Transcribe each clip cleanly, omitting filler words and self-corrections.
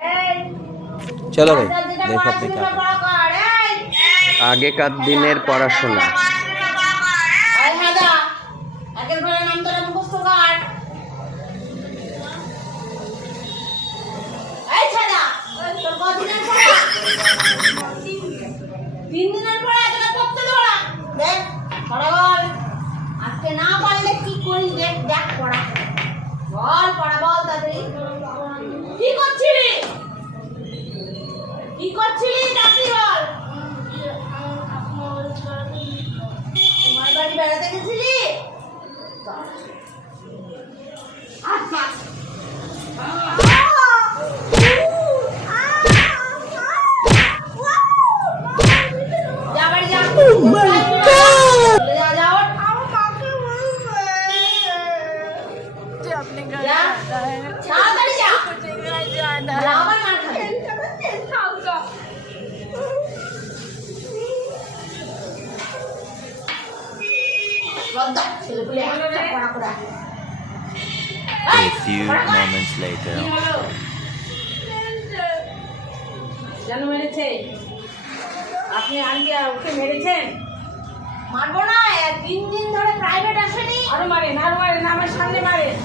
चलो भाई देखो अपने क्या আগেকার দিনের পড়াশোনা। আজকে না পারলে কি করি দেখ দেখ পড়া বল পড়া বল তাড়াতাড়ি কি করছিলি তাড়াতাড়ি বল তোমার বাড়ি বেড়াতে গেছিলি আচ্ছা যা বাড়ি যা A few moments later. জানো মেরেছে আপনি আনকে ওকে মেরেছেন মারবো না 3 দিন ধরে প্রাইভেট আসেনি আরো মারেন আমার সামনে মারেন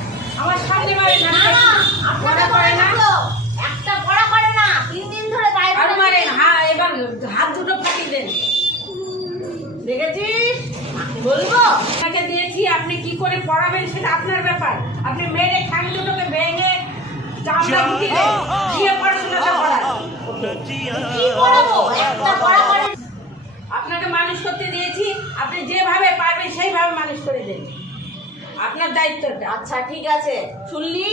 না আপনারা করে না একটা পড়া করে না 3 দিন ধরে প্রাইভেট আরো মারেন হ্যাঁ এবার হাত দুটো ফাটিয়ে দেন দেখেছিস বলবো আপনাকে দিয়েছি আপনি কি করে পড়াবেন সেটা আপনার ব্যাপার আপনি মেরে ঠ্যাং দুটোকে ভেঙে চামড়া মুটিয়ে দিয়ে পড়াশোনাটা করান কি পড়াবো একটা পড়া করেন আপনাকে মানুষ করতে দিয়েছি আপনি যেভাবে পারবেন সেইভাবে মানুষ করে দেন আপনার দায়িত্বটা আচ্ছা ঠিক আছে শুনলি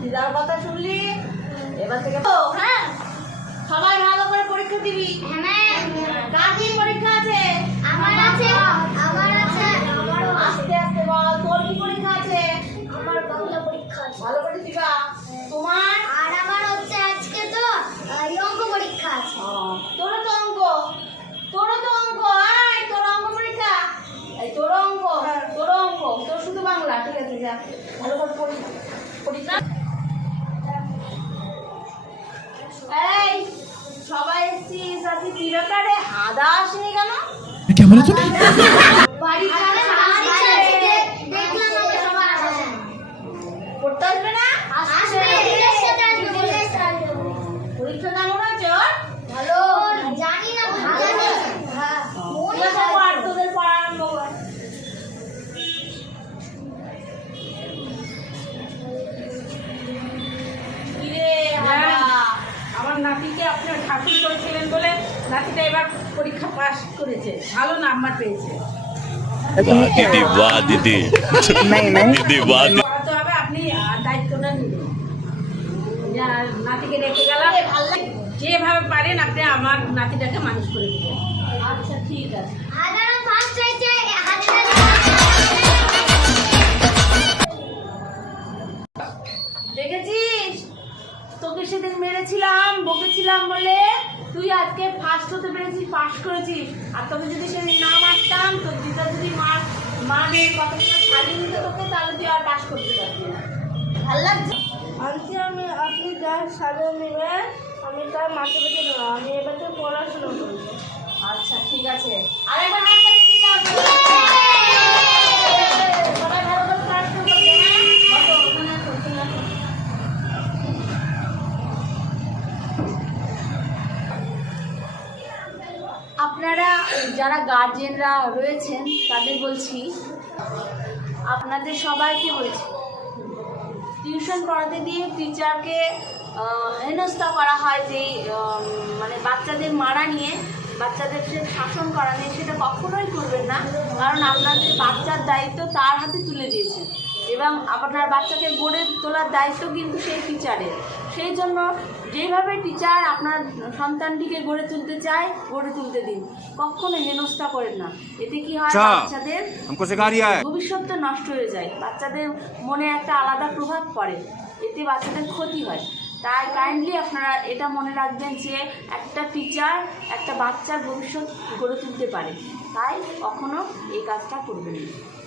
দিদার কথা শুনলি এবার থেকে তো হ্যাঁ সবাই ভালো করে পরীক্ষা দিবি হ্যাঁ কার কি পরীক্ষা আছে আমার আছে আমারও আস্তে আস্তে বল তোর কি পরীক্ষা আছে আমার বাংলা পরীক্ষা আছে ভালো করে দিবা তোমার আর আমার হচ্ছে আজকে তো অঙ্ক পরীক্ষা আছে তোর তো অঙ্ক এই তোর অঙ্ক পরীক্ষা এই তোর অঙ্ক তোর শুধু বাংলা ঠিক আছে যা ভালো করে পরীক্ষা এই সবাই এসেছিস আজকে কি ব্যাপারে হাদা আসেনি কেন क्या बोला तूने বাড়ি চলে দেখলাম আমরা সবাই আসছে পড়তে আসবে না আসবে পরীক্ষা কেমন হয়েছে ভালো জানি না ভালো হ্যাঁ মনে পড় তোদের পড়া আরম্ভ কর আমার নাতিকে আপনার ঠাকুর করেছিলেন বলে নাতিটা এবার পরীক্ষা পাস করেছে ভালো নাম্বার পেয়েছে दीदी वाह दीदी दीदी वाह পড়াতে হবে আপনি দায়িত্বটা নিলেন নাতিকে রেখে গেলাম যেভাবে পারেন আপনি আমার নাতিটাকে মানুষ করে দেবেন আচ্ছা ঠিক আছে দেখেছিস তোকে সেদিন মেরেছিলাম বকেছিলাম বলে তুই আজকে ফার্স্ট হতে পেরেছিস পাস করেছিস আর তোকে যদি সেদিন না মারতাম তোর দিদা যদি মানে কতটা ছাড়িয়ে নিত তোকে তাহলে তুই আর পাস করতে পারবি না ভালো লাগছে আনছি আপনি যার সাজা নেবেন আমি তার মাথা পেতে নেব আমি এবার থেকে পড়াশোনা করবো আচ্ছা ঠিক আছে আরেকবার হাত তালি দিয়ে দাও সবাই ভালো করে পড়াশোনা করবে হ্যাঁ কত ওখানে আসো আপনারা যারা গার্জিয়ানরা রয়েছেন তাদের বলছি আপনাদের সবাইকে বলছি টিউশন পড়াতে দিয়ে টিচারকে হেনস্থা করা হয় যে মানে বাচ্চাদের মারা নিয়ে বাচ্চাদের যে শাসন করা নিয়ে সেটা কখনোই করবেন না কারণ আপনাদের বাচ্চার দায়িত্ব তার হাতে তুলে দিয়েছেন এবং আপনার বাচ্চাকে গড়ে তোলার দায়িত্ব কিন্তু সেই টিচারের সেই জন্য যেভাবে টিচার আপনার সন্তানটিকে গড়ে তুলতে চায় গড়ে তুলতে দিন কখনো হেনস্থা করেন না এতে কি হয় বাচ্চাদের ভবিষ্যৎ নষ্ট হয়ে যায় বাচ্চাদের মনে একটা আলাদা প্রভাব পড়ে এতে বাচ্চাদের ক্ষতি হয় তাই কাইন্ডলি আপনারা এটা মনে রাখবেন যে একটা টিচার একটা বাচ্চার ভবিষ্যৎ গড়ে তুলতে পারে তাই কখনো এই কাজটা করবেন না